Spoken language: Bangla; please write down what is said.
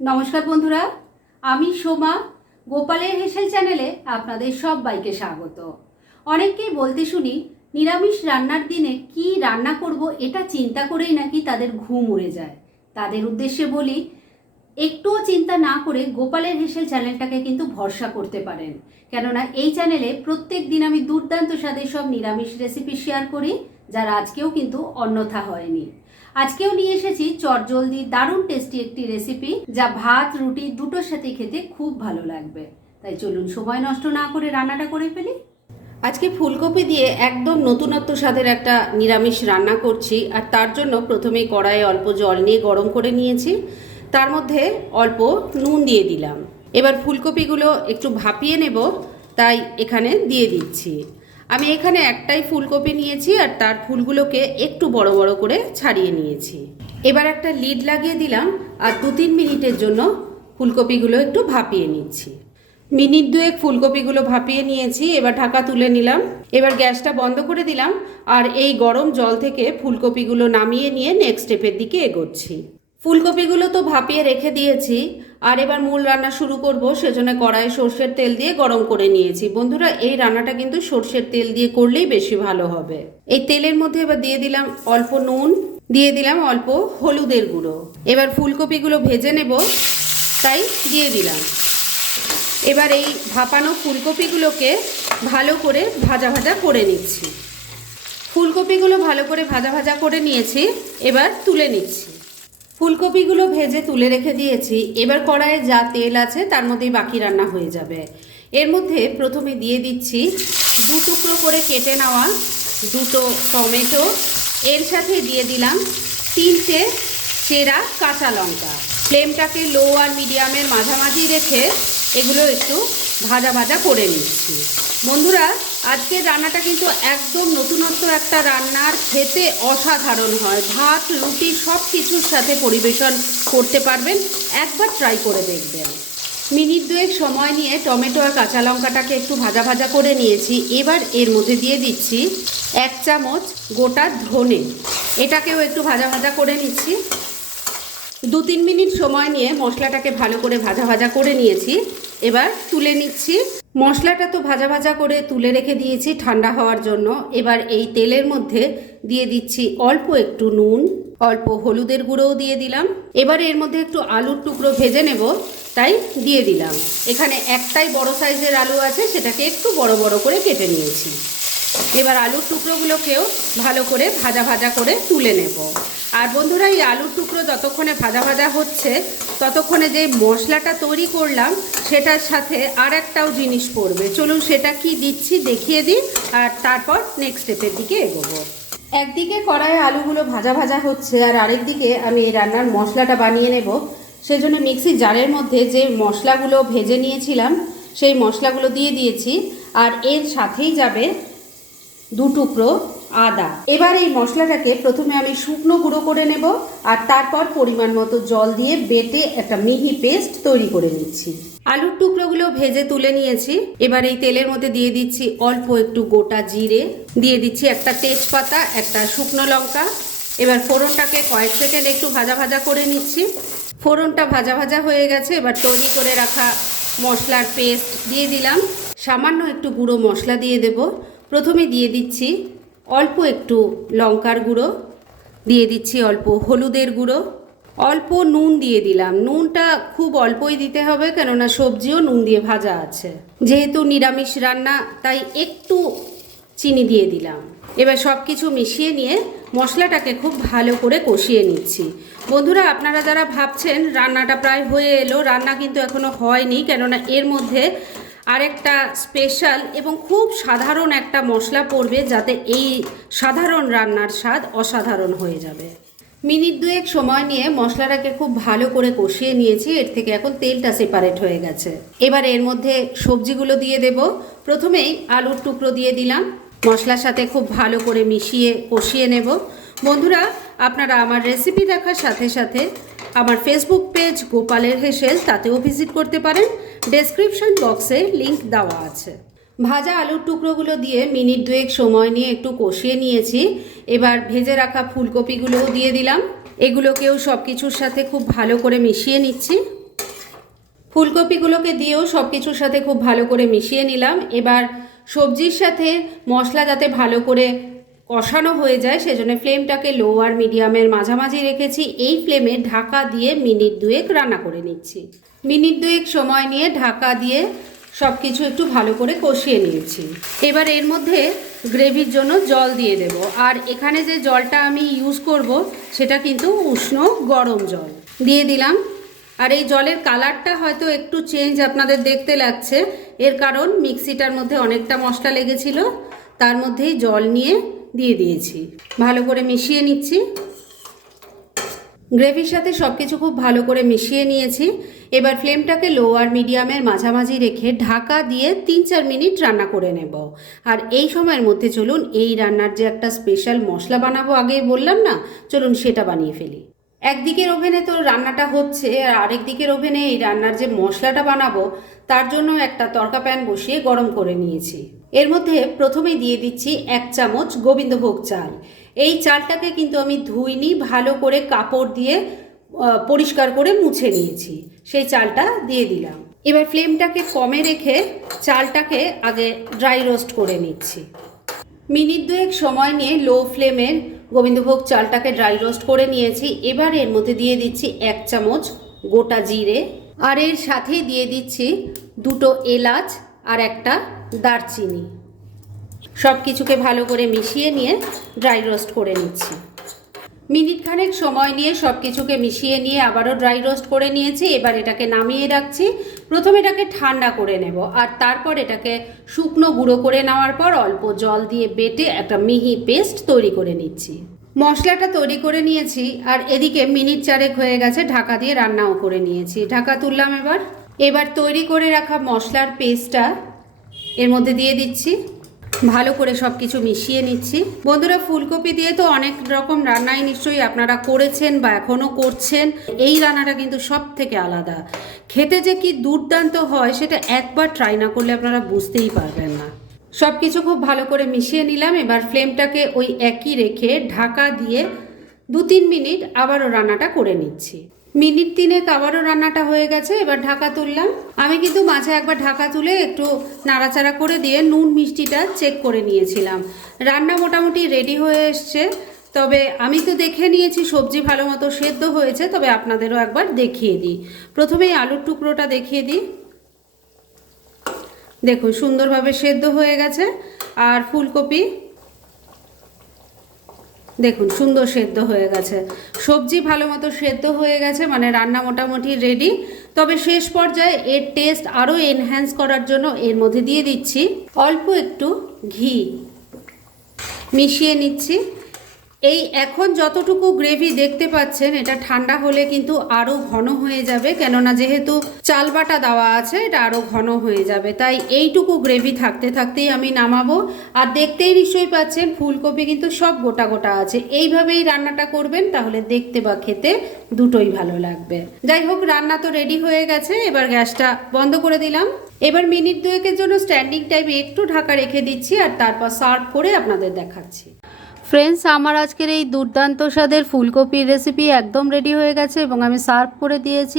নমস্কার বন্ধুরা, আমি সোমা, গোপালের হেসেল চ্যানেলে আপনাদের সবাইকে স্বাগত। অনেককেই বলতে শুনি, নিরামিষ রান্নার দিনে কি রান্না করব এটা চিন্তা করেই নাকি তাদের ঘুম উড়ে যায়। তাদের উদ্দেশ্যে বলি, একটুও চিন্তা না করে গোপালের হেসেল চ্যানেলটাকে কিন্তু ভরসা করতে পারেন। কেননা এই চ্যানেলে প্রত্যেক দিন আমি দুর্দান্ত স্বাদের সব নিরামিষ রেসিপি শেয়ার করি, যার আজকেও কিন্তু অন্যথা হয়নি। আজকেও নিয়ে এসেছি চটজলদি দারুণ টেস্টি একটি রেসিপি যা ভাত, রুটি দুটোর সাথে খেতে খুব ভালো লাগবে। তাই চলুন সময় নষ্ট না করে রান্নাটা করে ফেলি। আজকে ফুলকপি দিয়ে একদম নতুনত্ব স্বাদের একটা নিরামিষ রান্না করছি, আর তার জন্য প্রথমে কড়াইয়ে অল্প জল নিয়ে গরম করে নিয়েছি। তার মধ্যে অল্প নুন দিয়ে দিলাম। এবার ফুলকপিগুলো একটু ভাপিয়ে নেব, তাই এখানে দিয়ে দিচ্ছি। আমি এখানে একটাই ফুলকপি নিয়েছি আর তার ফুলগুলোকে একটু বড় বড় করে ছাড়িয়ে নিয়েছি। এবার একটা লিড লাগিয়ে দিলাম আর দু তিন মিনিটের জন্য ফুলকপিগুলো একটু ভাপিয়ে নিচ্ছি। মিনিট দুয়েক ফুলকপিগুলো ভাপিয়ে নিয়েছি, এবার ঢাকা তুলে নিলাম। এবার গ্যাসটা বন্ধ করে দিলাম আর এই গরম জল থেকে ফুলকপিগুলো নামিয়ে নিয়ে নেক্সট স্টেপের দিকে এগোচ্ছি। ফুলকপিগুলো তো ভাপিয়ে রেখে দিয়েছি, আর এবার মূল রান্না শুরু করব, সেজন্য কড়াইয়ে সর্ষের তেল দিয়ে গরম করে নিয়েছি। বন্ধুরা, এই রান্নাটা কিন্তু সর্ষের তেল দিয়ে করলেই বেশি ভালো হবে। এই তেলের মধ্যে এবার দিয়ে দিলাম অল্প নুন, দিয়ে দিলাম অল্প হলুদের গুঁড়ো। এবার ফুলকপিগুলো ভেজে নেব, তাই দিয়ে দিলাম। এবার এই ভাপানো ফুলকপিগুলোকে ভালো করে ভাজা ভাজা করে নিচ্ছি। ফুলকপিগুলো ভালো করে ভাজা ভাজা করে নিয়েছি, এবার তুলে নিচ্ছি। ফুলকপিগুলো ভেজে তুলে রেখে দিয়েছি। এবার কড়াইয়ে যা তেল আছে, তার মধ্যেই বাকি রান্না হয়ে যাবে। এর মধ্যে প্রথমে দিয়ে দিচ্ছি দু টুকরো করে কেটে নেওয়া দুটো টমেটো। এর সাথে দিয়ে দিলাম তিনটে চেরা কাঁচা লঙ্কা। ফ্লেমটাকে লো আর মিডিয়ামের মাঝামাঝি রেখে এগুলো একটু ভাজা ভাজা করে নিচ্ছি। বন্ধুরা আজকের রান্নাটা কিন্তু একদম নতুনত্ব একটা রান্নার খেতে অসাধারণ হয়। ভাত, রুটি সব কিছুর সাথে পরিবেশন করতে পারবেন। একবার ট্রাই করে দেখবেন। মিনিট দুয়েক সময় নিয়ে টমেটো আর কাঁচা লঙ্কাটাকে একটু ভাজা ভাজা করে নিয়েছি। এবার এর মধ্যে দিয়ে দিচ্ছি এক চামচ গোটা ধনে। এটাকেও একটু ভাজা ভাজা করে নিচ্ছি। দু তিন মিনিট সময় নিয়ে মশলাটাকে ভালো করে ভাজা ভাজা করে নিয়েছি। এবার তুলে নিচ্ছি। মশলাটা তো ভাজা ভাজা করে তুলে রেখে দিয়েছি ঠান্ডা হওয়ার জন্য। এবার এই তেলের মধ্যে দিয়ে দিচ্ছি অল্প একটু নুন, অল্প হলুদের গুঁড়োও দিয়ে দিলাম। এবার এর মধ্যে একটু আলুর টুকরো ভেজে নেব, তাই দিয়ে দিলাম। এখানে একটাই বড় সাইজের আলু আছে, সেটাকে একটু বড় বড় করে কেটে নিয়েছি। এবার আলুর টুকরোগুলোকেও ভালো করে ভাজা ভাজা করে তুলে নেব। আর বন্ধুরা, এই আলুর টুকরো যতক্ষণে ভাজা ভাজা হচ্ছে, ততক্ষণে যে মশলাটা তৈরি করলাম, সেটার সাথে আর একটাও জিনিস পড়বে। চলুন সেটা কি দিচ্ছি দেখিয়ে দিই, আর তারপর নেক্সট স্টেপের দিকে এগোবো। একদিকে কড়াইয়ে আলুগুলো ভাজা ভাজা হচ্ছে, আর আরেকদিকে আমি এই রান্নার মশলাটা বানিয়ে নেব। সেই জন্য মিক্সি জারের মধ্যে যে মশলাগুলো ভেজে নিয়েছিলাম, সেই মশলাগুলো দিয়ে দিয়েছি, আর এর সাথেই যাবে দু টুকরো আদা। এবার এই মশলাটাকে প্রথমে আমি শুকনো গুঁড়ো করে নেব আর তারপর পরিমাণ মতো জল দিয়ে বেটে একটা মিহি পেস্ট তৈরি করে নিচ্ছি। আলুর টুকরোগুলো ভেজে তুলে নিয়েছি। এবার এই তেলের মধ্যে দিয়ে দিচ্ছি অল্প একটু গোটা জিরে। দিয়ে দিচ্ছি একটা তেজপাতা, একটা শুকনো লঙ্কা। এবার ফোড়নটাকে কয়েক সেকেন্ড একটু ভাজা ভাজা করে নিচ্ছি। ফোড়নটা ভাজা ভাজা হয়ে গেছে। এবার তৈরি করে রাখা মশলার পেস্ট দিয়ে দিলাম। সামান্য একটু গুঁড়ো মশলা দিয়ে দেব। প্রথমে দিয়ে দিচ্ছি অল্প একটু লঙ্কার গুঁড়ো দিয়ে দিচ্ছি, অল্প হলুদের গুঁড়ো। অল্প নুন দিয়ে দিলাম। নুনটা খুব অল্পই দিতে হবে, কেননা সবজিও নুন দিয়ে ভাজা আছে। যেহেতু নিরামিষ রান্না, তাই একটু চিনি দিয়ে দিলাম। এবার সব কিছু মিশিয়ে নিয়ে মশলাটাকে খুব ভালো করে কষিয়ে নিচ্ছি। বন্ধুরা, আপনারা যারা ভাবছেন রান্নাটা প্রায় হয়ে এলো, রান্না কিন্তু এখনও হয়নি, কেননা এর মধ্যে আরেকটা স্পেশাল এবং খুব সাধারণ একটা মশলা পড়বে যাতে এই সাধারণ রান্নার স্বাদ অসাধারণ হয়ে যাবে। মিনিট দুয়েক সময় নিয়ে মশলাটাকে খুব ভালো করে কষিয়ে নিয়েছি, এর থেকে এখন তেলটা সেপারেট হয়ে গেছে। এবার এর মধ্যে সবজিগুলো দিয়ে দেব। প্রথমেই আলুর টুকরো দিয়ে দিলাম। মশলার সাথে খুব ভালো করে মিশিয়ে কষিয়ে নেব। বন্ধুরা, আপনারা আমার রেসিপি দেখার সাথে সাথে আমার ফেসবুক পেজ গোপালের হেসেল, তাতেও ভিজিট করতে পারেন। ডেসক্রিপশন বক্সে লিংক দেওয়া আছে। ভাজা আলুর টুকরোগুলো দিয়ে মিনিট দুয়েক সময় নিয়ে একটু কষিয়ে নিয়েছি। এবার ভেজে রাখা ফুলকপিগুলোও দিয়ে দিলাম। এগুলোকেও সব কিছুর সাথে খুব ভালো করে মিশিয়ে নিচ্ছি। ফুলকপিগুলোকে দিয়েও সব কিছুর সাথে খুব ভালো করে মিশিয়ে নিলাম। এবার সবজির সাথে মশলা যাতে ভালো করে কষানো হয়ে যায়, সেজন্য ফ্লেমটাকে লো আর মিডিয়ামের মাঝামাঝি রেখেছি। এই ফ্লেমে ঢাকা দিয়ে মিনিট দুয়েক রান্না করে নিচ্ছি। মিনিট দুয়েক সময় নিয়ে ঢাকা দিয়ে সব কিছু একটু ভালো করে কষিয়ে নিয়েছি। এবার এর মধ্যে গ্রেভির জন্য জল দিয়ে দেব। আর এখানে যে জলটা আমি ইউজ করব, সেটা কিন্তু উষ্ণ গরম জল। দিয়ে দিলাম। আর এই জলের কালারটা হয়তো একটু চেঞ্জ আপনাদের দেখতে লাগছে। এর কারণ মিক্সিটার মধ্যে অনেকটা মশলা লেগেছিল। তার মধ্যেই জল নিয়ে দিয়ে দিয়েছি। ভালো করে মিশিয়ে নিচ্ছি। গ্রেভির সাথে সব কিছু খুব ভালো করে মিশিয়ে নিয়েছি। এবার ফ্লেমটাকে লো আর মিডিয়ামের মাঝামাঝি রেখে ঢাকা দিয়ে তিন চার মিনিট রান্না করে নেব। আর এই সময়ের মধ্যে চলুন, এই রান্নার যে একটা স্পেশাল মশলা বানাবো আগেই বললাম না? চলুন সেটা বানিয়ে ফেলি। একদিকের ওভেনে তো রান্নাটা হচ্ছে, আর আরেক দিকের ওভেনে এই রান্নার যে মশলাটা বানাবো, তার জন্য একটা তরকা প্যান বসিয়ে গরম করে নিয়েছি। এর মধ্যে প্রথমেই দিয়ে দিচ্ছি এক চামচ গোবিন্দভোগ চাল। এই চালটাকে কিন্তু আমি ধুইনি, ভালো করে কাপড় দিয়ে পরিষ্কার করে মুছে নিয়েছি। সেই চালটা দিয়ে দিলাম। এবার ফ্লেমটাকে কমে রেখে চালটাকে আগে ড্রাই রোস্ট করে নিচ্ছি। মিনিট দুয়েক সময় নিয়ে লো ফ্লেমে গোবিন্দভোগ চালটাকে ড্রাই রোস্ট করে নিয়েছি। এবার এর মধ্যে দিয়ে দিচ্ছি এক চামচ গোটা জিরে। আর এর সাথেই দিয়ে দিচ্ছি দুটো এলাচ আর একটা দারচিনি। সব কিছুকে ভালো করে মিশিয়ে নিয়ে ড্রাই রোস্ট করে নিচ্ছি। মিনিট খানেক সময় নিয়ে সব কিছুকে মিশিয়ে নিয়ে আবারও ড্রাই রোস্ট করে নিয়েছি। এবার এটাকে নামিয়ে রাখছি। প্রথমে এটাকে ঠান্ডা করে নেব আর তারপর এটাকে শুকনো গুঁড়ো করে নেওয়ার পর অল্প জল দিয়ে বেটে একটা মিহি পেস্ট তৈরি করে নিচ্ছি। মশলাটা তৈরি করে নিয়েছি আর এদিকে মিনিট চারেক হয়ে গেছে ঢাকা দিয়ে রান্নাও করে নিয়েছি। ঢাকা তুললাম এবার। এবার তৈরি করে রাখা মশলার পেস্টটা এর মধ্যে দিয়ে দিচ্ছি। ভালো করে সব কিছু মিশিয়ে নিচ্ছি। বন্ধুরা, ফুলকপি দিয়ে তো অনেক রকম রান্নাই নিশ্চয়ই আপনারা করেছেন বা এখনও করছেন। এই রান্নাটা কিন্তু সব থেকে আলাদা। খেতে যে কি দুর্দান্ত হয়, সেটা একবার ট্রাই না করলে আপনারা বুঝতেই পারবেন না। সব কিছু খুব ভালো করে মিশিয়ে নিলাম। এবার ফ্লেমটাকে ওই একই রেখে ঢাকা দিয়ে দু তিন মিনিট আবারও রান্নাটা করে নিচ্ছি। মিনিট তিনেক আবারও রান্নাটা হয়ে গেছে, এবার ঢাকা তুললাম। আমি কিন্তু মাঝে একবার ঢাকা তুলে একটু নাড়াচাড়া করে দিয়ে নুন মিষ্টিটা চেক করে নিয়েছিলাম। রান্না মোটামুটি রেডি হয়ে এসছে, তবে আমি তো দেখে নিয়েছি সবজি ভালো মতো সেদ্ধ হয়েছে, তবে আপনাদেরও একবার দেখিয়ে দিই। প্রথমেই আলুর টুকরোটা দেখিয়ে দিই। দেখুন, সুন্দরভাবে সেদ্ধ হয়ে গেছে, আর ফুলকপি দেখুন, সুন্দর সেদ্ধ হয়ে গেছে। সবজি ভালো মতো সেদ্ধ হয়ে গেছে মানে রান্না মোটামুটি রেডি তবে শেষ পর্যায়ে এর টেস্ট আরও এনহ্যান্স করার জন্য এর মধ্যে দিয়ে দিচ্ছি অল্প একটু ঘি। মিশিয়ে নিচ্ছি। এই এখন যতটুকু গ্রেভি দেখতে পাচ্ছেন, এটা ঠান্ডা হলে কিন্তু আরও ঘন হয়ে যাবে। কেননা যেহেতু চাল বাটা দেওয়া আছে, এটা আরও ঘন হয়ে যাবে। তাই এইটুকু গ্রেভি থাকতে থাকতেই আমি নামাবো। আর দেখতেই নিশ্চয়ই পাচ্ছেন, ফুলকপি কিন্তু সব গোটা গোটা আছে। এইভাবেই রান্নাটা করবেন, তাহলে দেখতে বা খেতে দুটোই ভালো লাগবে। যাই হোক, রান্না তো রেডি হয়ে গেছে, এবার গ্যাসটা বন্ধ করে দিলাম। এবার মিনিট দুয়েকের জন্য স্ট্যান্ডিং টাইমে একটু ঢাকা রেখে দিচ্ছি, আর তারপর সার্ভ করে আপনাদের দেখাচ্ছি। ফ্রেন্ডস আমার আজকের এই দুর্দান্ত স্বাদের ফুলকপির রেসিপি একদম রেডি হয়ে গেছে এবং আমি সার্ভ করে দিয়েছি।